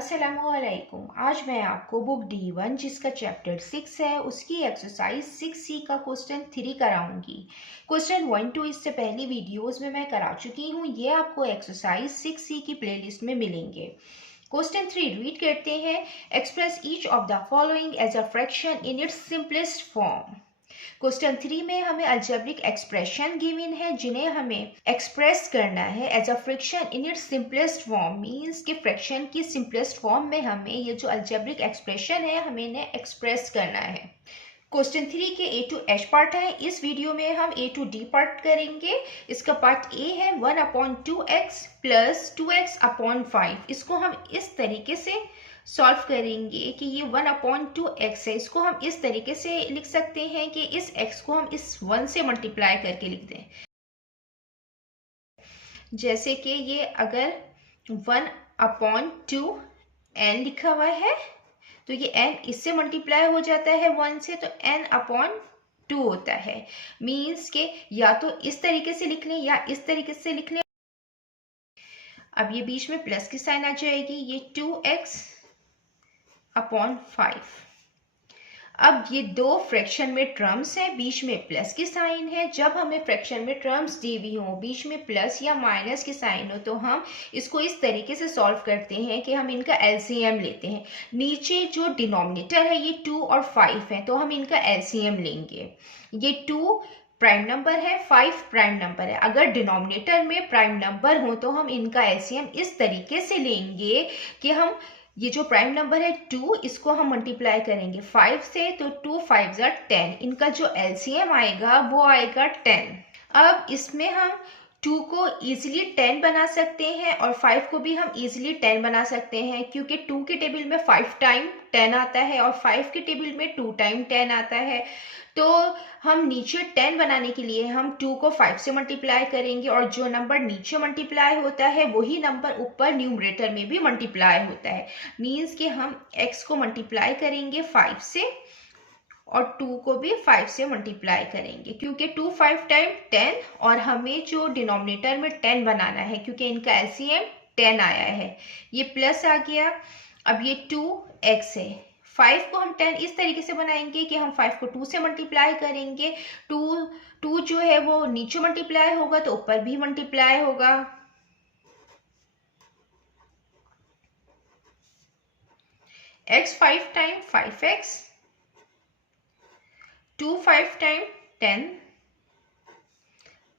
अस्सलामुअलैकुम। आज मैं आपको बुक D1 जिसका चैप्टर 6 है उसकी एक्सरसाइज 6C का क्वेश्चन 3 कराऊंगी। क्वेश्चन 1 2 इससे पहली वीडियोस में मैं करा चुकी हूँ, ये आपको एक्सरसाइज 6C की प्लेलिस्ट में मिलेंगे। क्वेश्चन 3 रीड करते हैं। Express each of the following as a fraction in its simplest form. Question 3 में हमें अलजेब्रिक एक्सप्रेशन गिवन है जिन्हें हमें एक्सप्रेस करना है as a fraction in its simplest form. Means कि फ्रैक्शन की सिंपलेस्ट फॉर्म में हमें ये जो अलजेब्रिक एक्सप्रेशन है हमें इन्हें एक्सप्रेस करना है। क्वेश्चन 3 के A to H पार्ट है, इस वीडियो में हम A to D पार्ट करेंगे। इसका पार्ट A है 1/2x प्लस 2x/5। इसको हम इस तरीके से सॉल्व करेंगे कि ये 1/2x है, इसको हम इस तरीके से लिख सकते हैं कि इस x को हम इस 1 से मल्टीप्लाई करके लिख दें। जैसे कि ये अगर 1/2n लिखा हुआ है तो ये n इससे मल्टीप्लाई हो जाता है 1 से, तो n/2 होता है। मीन्स के या तो इस तरीके से लिख लें या इस तरीके से लिख लें। अब ये बीच में प्लस की साइन आ जाएगी, ये 2x/5। अब ये दो फ्रैक्शन में टर्म्स है, बीच में प्लस की साइन है। जब हमें फ्रैक्शन में टर्म्स दी हुई हो, बीच में प्लस या माइनस की साइन हो, तो हम इसको इस तरीके से सॉल्व करते हैं कि हम इनका एलसीएम लेते हैं। नीचे जो डिनोमिनेटर है ये 2 और 5 है, तो हम इनका एलसीएम लेंगे। ये 2 प्राइम नंबर है, 5 प्राइम नंबर है। अगर डिनोमिनेटर में प्राइम नंबर हो तो हम इनका एलसीएम इस तरीके से लेंगे कि हम ये जो प्राइम नंबर है 2, इसको हम मल्टीप्लाई करेंगे 5 से, तो 2 5 10। इनका जो एलसीएम आएगा वो आएगा 10। अब इसमें हम 2 को इजीली 10 बना सकते हैं और 5 को भी हम इजीली 10 बना सकते हैं, क्योंकि 2 के टेबल में 5 टाइम 10 आता है और 5 के टेबल में 2 टाइम 10 आता है। तो हम नीचे 10 बनाने के लिए हम 2 को 5 से मल्टीप्लाई करेंगे और जो नंबर नीचे मल्टीप्लाई होता है वही नंबर ऊपर न्यूमरेटर में भी मल्टीप्लाई होता है। मीन्स कि हम x को मल्टीप्लाई करेंगे 5 से और 2 को भी 5 से मल्टीप्लाई करेंगे, क्योंकि 2 5 टाइम 10 और हमें जो डिनोमिनेटर में 10 बनाना है क्योंकि इनका एलसीएम 10 आया है। ये प्लस आ गया। अब ये 2x है, 5 को हम 10 इस तरीके से बनाएंगे कि हम 5 को 2 से मल्टीप्लाई करेंगे। 2 जो है वो नीचे मल्टीप्लाई होगा तो ऊपर भी मल्टीप्लाई होगा। x 5 time 5x, 2 5 time 10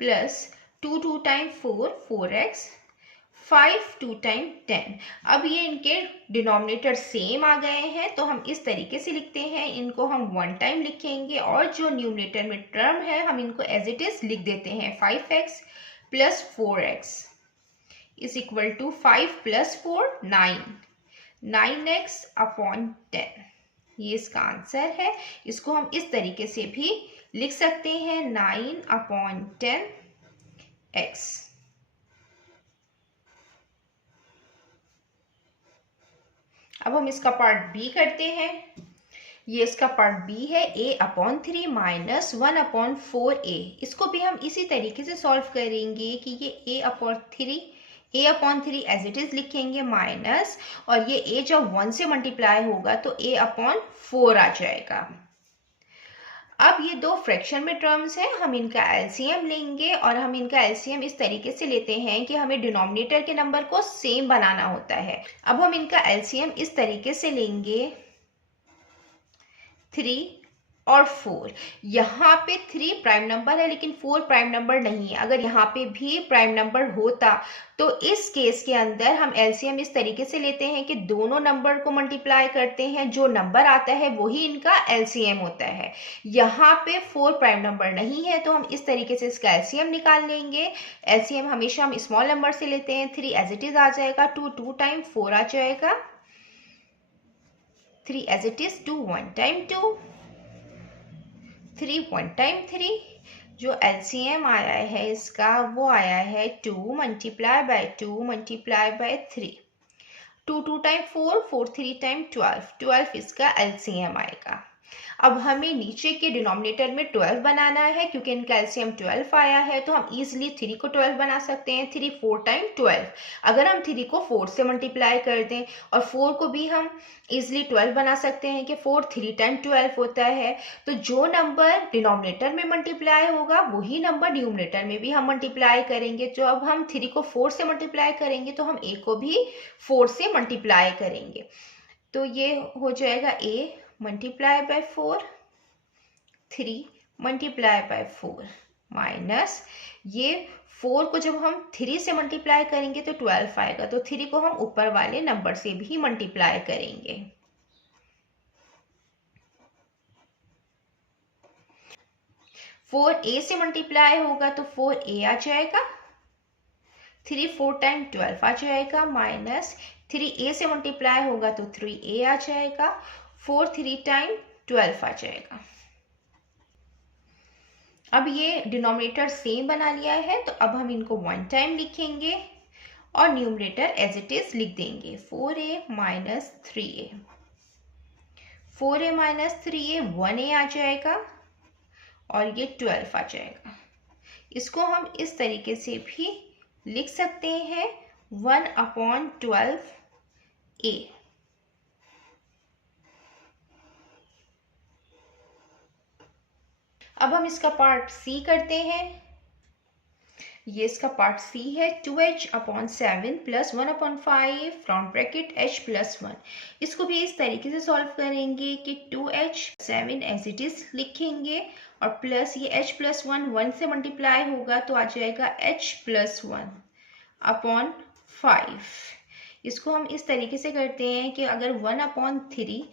plus 2 2 time 4 4x, 5 2 time 10। अब ये इनके डिनोमिनेटर सेम आ गए हैं तो हम इस तरीके से लिखते हैं, इनको हम 1 टाइम लिखेंगे और जो न्यूमरेटर में टर्म है हम इनको एज इट इज लिख देते हैं। 5x plus 4x is equal to 5 plus 4 9, 9x/10। ये इसका आंसर है। इसको हम इस तरीके से भी लिख सकते हैं 9/10x। अब हम इसका पार्ट बी करते हैं। ये इसका पार्ट बी है a/3 माइनस 1/4a। इसको भी हम इसी तरीके से सॉल्व करेंगे कि ये a/3 एज इट इज लिखेंगे माइनस, और ये a जब 1 से मल्टीप्लाई होगा तो a/4 आ जाएगा। अब ये दो फ्रैक्शन में टर्म्स हैं, हम इनका एलसीएम लेंगे और हम इनका एलसीएम इस तरीके से लेते हैं कि हमें डिनोमिनेटर के नंबर को सेम बनाना होता है। अब हम इनका एलसीएम इस तरीके से लेंगे 3 और 4। यहाँ पे 3 प्राइम नंबर है लेकिन 4 प्राइम नंबर नहीं है। अगर यहाँ पे भी प्राइम नंबर होता तो इस केस के अंदर हम एलसीएम इस तरीके से लेते हैं कि दोनों नंबर को मल्टीप्लाई करते हैं, जो नंबर आता है वही इनका एलसीएम होता है। यहाँ पे 4 प्राइम नंबर नहीं है तो हम इस तरीके से इसका एलसीएम निकाल लेंगे। एलसीएम हमेशा हम स्मॉल नंबर से लेते हैं। 3 एज इट इज आ जाएगा, 2 2 टाइम 4 आ जाएगा, 3 as it is 2 1 time 2, 3 1 time 3। जो एलसीएम आया है इसका वो आया है 2 multiply by 2 multiply by 3, 2 2 time 4 4 3 time 12 12 इसका एलसीएम आएगा। अब हमें नीचे के डिनोमिनेटर में 12 बनाना है, क्योंकि इनका एलसीएम 12 आया है, तो हम इजीली 3 को 12 बना सकते हैं। 3 4 टाइम 12। अगर हम 3 को 4 से मल्टीप्लाई कर दें और 4 को भी हम इजीली 12 बना सकते हैं कि 4 3 टाइम 12 होता है। तो जो नंबर डिनोमिनेटर में मल्टीप्लाई होगा वही नंबर न्यूमरेटर में भी हम मल्टीप्लाई करेंगे। जो अब हम 3 को 4 से मल्टीप्लाई करेंगे तो हम a को भी 4 से मल्टीप्लाई करेंगे। तो ये हो जाएगा a multiply by 4, 3 multiply by 4 minus ये 4 को जब हम 3 से मल्टीप्लाई करेंगे तो 12 आएगा, तो 3 को हम ऊपर वाले नंबर से भी मल्टीप्लाई करेंगे। 4a से मल्टीप्लाई होगा तो 4a आ जाएगा, 3 4 टाइम 12 आ जाएगा, माइनस 3a से मल्टीप्लाई होगा तो 3a आ जाएगा, 4 3 टाइम 12 आ जाएगा। अब ये डिनोमिनेटर सेम बना लिया है, तो अब हम इनको 1 टाइम लिखेंगे और न्यूमरेटर एज इट इज लिख देंगे 4a minus 3a। 4a minus 3a 1a आ जाएगा और ये 12 आ जाएगा। इसको हम इस तरीके से भी लिख सकते हैं 1/12a। अब हम इसका पार्ट सी करते हैं। ये इसका पार्ट सी है 2h/7 plus 1/5 from bracket h plus 1। इसको भी इस तरीके से सॉल्व करेंगे कि 2h 7 एज इट इज लिखेंगे और प्लस ये h प्लस 1 से मल्टीप्लाई होगा तो आ जाएगा h प्लस 1/5। इसको हम इस तरीके से करते हैं कि अगर 1/3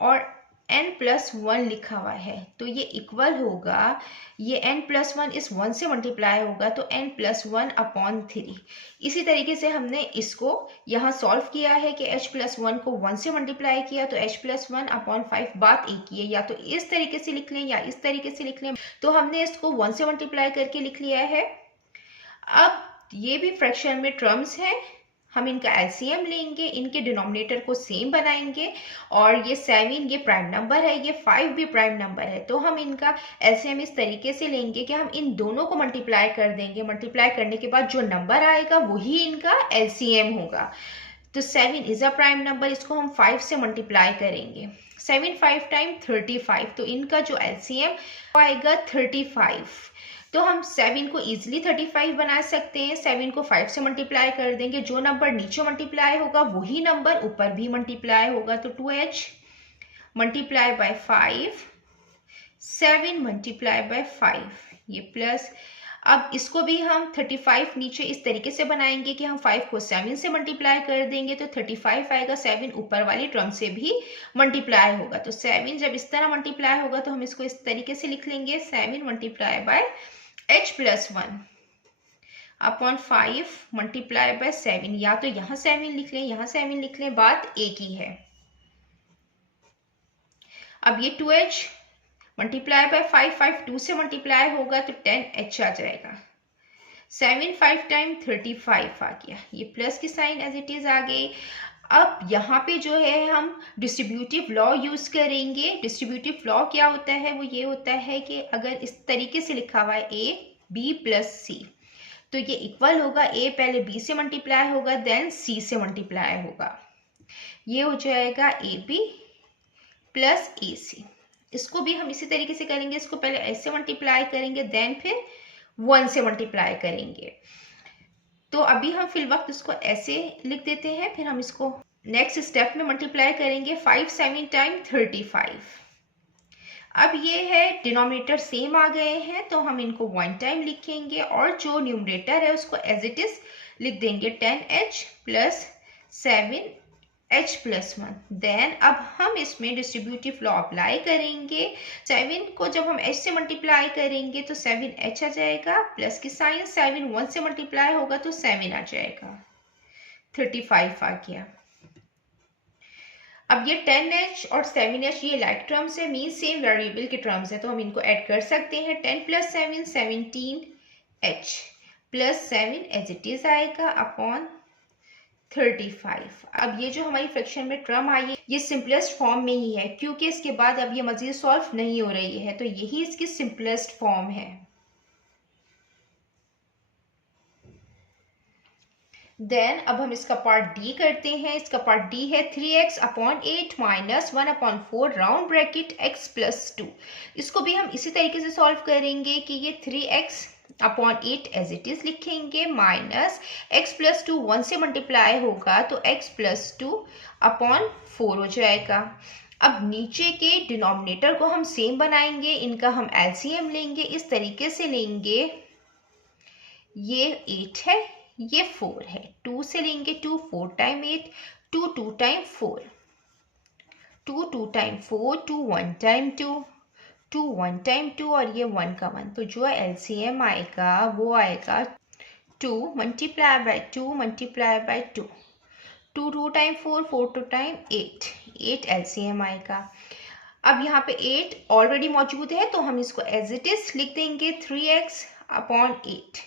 और n प्लस 1 लिखा हुआ है तो ये इक्वल होगा, ये n प्लस 1 इस 1 से मल्टीप्लाई होगा तो n प्लस 1/3। इसी तरीके से हमने इसको यहाँ सॉल्व किया है कि h प्लस 1 को 1 से मल्टीप्लाई किया तो h प्लस 1/5। बात एक ही है, या तो इस तरीके से लिख लें या इस तरीके से लिख लें। तो हमने इसको 1 से मल्टीप्लाई करके लिख लिया है। अब ये भी फ्रैक्शन में टर्म्स हैं, हम इनका एलसीएम लेंगे, इनके डिनोमिनेटर को सेम बनाएंगे और ये 7 ये प्राइम नंबर है, ये 5 भी प्राइम नंबर है, तो हम इनका एलसीएम इस तरीके से लेंगे कि हम इन दोनों को मल्टीप्लाई कर देंगे। मल्टीप्लाई करने के बाद जो नंबर आएगा वही इनका एलसीएम होगा। तो 7 इज अ प्राइम नंबर, इसको हम 5 से मल्टीप्लाई करेंगे। 7 5 टाइम 35, तो इनका जो एलसीएम आएगा 35। तो हम 7 को इजीली 35 बना सकते हैं। 7 को 5 से मल्टीप्लाई कर देंगे, जो नंबर नीचे मल्टीप्लाई होगा वही नंबर ऊपर भी मल्टीप्लाई होगा। तो 2h multiply by 5, 7 multiply by 5, ये प्लस। अब इसको भी हम 35 नीचे इस तरीके से बनाएंगे कि हम 5 को 7 से मल्टीप्लाई कर देंगे तो 35 आएगा। 7 ऊपर वाली टर्म से भी मल्टीप्लाई होगा, तो 7 जब इस तरह मल्टीप्लाई होगा तो हम इसको इस तरीके से लिख लेंगे 7 multiply by h plus 1/5 multiply by 7, या तो यहाँ 7 लिख लें यहाँ 7 लिख लें, बात एक ही है। अब ये 2h मल्टीप्लाई बाय 5, 5 2 से मल्टीप्लाई होगा तो 10h आ जाएगा। 7 5 टाइम 35 आ गया, ये प्लस की साइन एज इट इज आ गई। अब यहाँ पे जो है हम डिस्ट्रीब्यूटिव लॉ यूज करेंगे। डिस्ट्रीब्यूटिव लॉ क्या होता है, वो ये होता है कि अगर इस तरीके से लिखा हुआ है a b प्लस c, तो ये इक्वल होगा a पहले b से मल्टीप्लाई होगा देन c से मल्टीप्लाई होगा, ये हो जाएगा ab प्लस ac। इसको भी हम इसी तरीके से करेंगे, इसको पहले ऐसे मल्टीप्लाई करेंगे देन फिर 1 से मल्टीप्लाई करेंगे। तो अभी हम फिल वक्त इसको ऐसे लिख देते हैं, फिर हम इसको नेक्स्ट स्टेप में मल्टीप्लाई करेंगे। 5 7 टाइम 35। अब ये है डिनोमिनेटर सेम आ गए हैं तो हम इनको 1 टाइम लिखेंगे और जो न्यूमरेटर है उसको एज इट इज लिख देंगे 10h plus 7h plus 1। Then अब हम इसमें डिस्ट्रीब्यूटिव लॉ अप्लाई करेंगे। 7 को जब हम h से मल्टीप्लाई करेंगे तो 7h आ जाएगा, प्लस की साइन 7 1 से मल्टीप्लाई होगा तो 7 आ जाएगा, 35 आ गया। अब ये 10h और 7h ये लाइक टर्म्स है, मीन सेम वेरिएबल के टर्म्स है, तो हम इनको ऐड कर सकते हैं। 10 plus 7 17h plus 7 as it is आएगा अपॉन 35। अब ये जो हमारी फ्रैक्शन में टर्म आई है ये सिंपलेस्ट फॉर्म में ही है, क्योंकि इसके बाद अब ये मजीद सॉल्व नहीं हो रही है, तो यही इसकी सिंपलेस्ट फॉर्म है। देन अब हम इसका पार्ट डी करते हैं। इसका पार्ट डी है 3x/8 minus 1/4 round bracket x plus 2। इसको भी हम इसी तरीके से सॉल्व करेंगे कि ये 3x/8 एज इट इज लिखेंगे, माइनस x प्लस 2 1 से मल्टीप्लाई होगा तो x प्लस 2/4 हो जाएगा। अब नीचे के डिनोमिनेटर को हम सेम बनाएंगे, इनका हम एलसीएम लेंगे, इस तरीके से लेंगे। ये 8 है, ये 4 है, 2 से लेंगे 2, 4 time 8, 2 2 time 4, 2 2 time 4, 2 1 time 2, 2 1 time 2 और ये 1 का 1, तो जो एलसीएम आएगा वो आएगा 2 multiply by 2 multiply by 2, 2 2 time 4, 4 2 time 8, 8 LCM आएगा। अब यहाँ पे 8 ऑलरेडी मौजूद है तो हम इसको एज इट इज लिख देंगे 3x/8।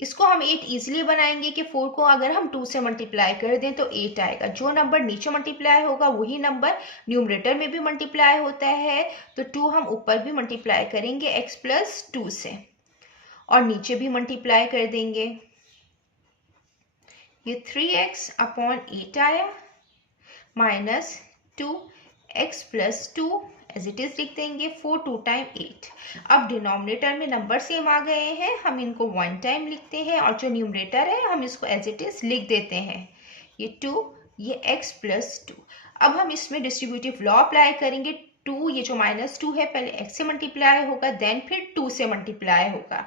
इसको हम 8 इजीली बनाएंगे कि 4 को अगर हम 2 से मल्टीप्लाई कर दें तो 8 आएगा। जो नंबर नीचे मल्टीप्लाई होगा वही नंबर न्यूमरेटर में भी मल्टीप्लाई होता है, तो 2 हम ऊपर भी मल्टीप्लाई करेंगे x प्लस 2 से और नीचे भी मल्टीप्लाई कर देंगे। ये 3x/8 आया minus 2x plus 2 as it is लिख देंगे, 4 2 टाइम 8। अब डिनोमिनेटर में नंबर सेम आ गए हैं, हम इनको 1 टाइम लिखते हैं और जो न्यूमरेटर है हम इसको एज इट इज लिख देते हैं, ये 2, ये x प्लस 2। अब हम इसमें डिस्ट्रीब्यूटिव लॉ अप्लाई करेंगे। 2 ये जो -2 है पहले x से मल्टीप्लाई होगा, देन फिर 2 से मल्टीप्लाई होगा,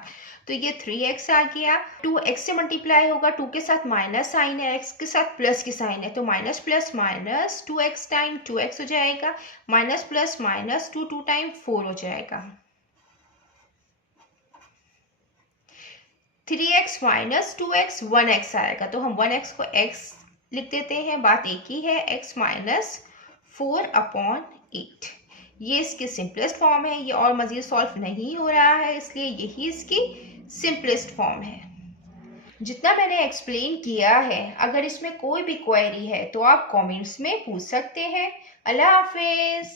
तो ये 3x आ गया। 2 x से मल्टीप्लाई होगा, 2 के साथ माइनस साइन है, x के साथ प्लस की साइन है, तो minus plus minus 2x time 2x हो जाएगा, माइनस प्लस माइनस 2 2 टाइम 4 हो जाएगा। 3x माइनस 2x 1x आएगा, तो हम 1x को x लिख देते हैं, बात एक ही है, x माइनस 4/8। ये इसकी सिंपलेस्ट फॉर्म है, ये और मज़ीद सॉल्व नहीं हो रहा है, इसलिए यही इसकी सिंपलेस्ट फॉर्म है। जितना मैंने एक्सप्लेन किया है, अगर इसमें कोई भी क्वेरी है तो आप कमेंट्स में पूछ सकते हैं। अल्लाह हाफिज़।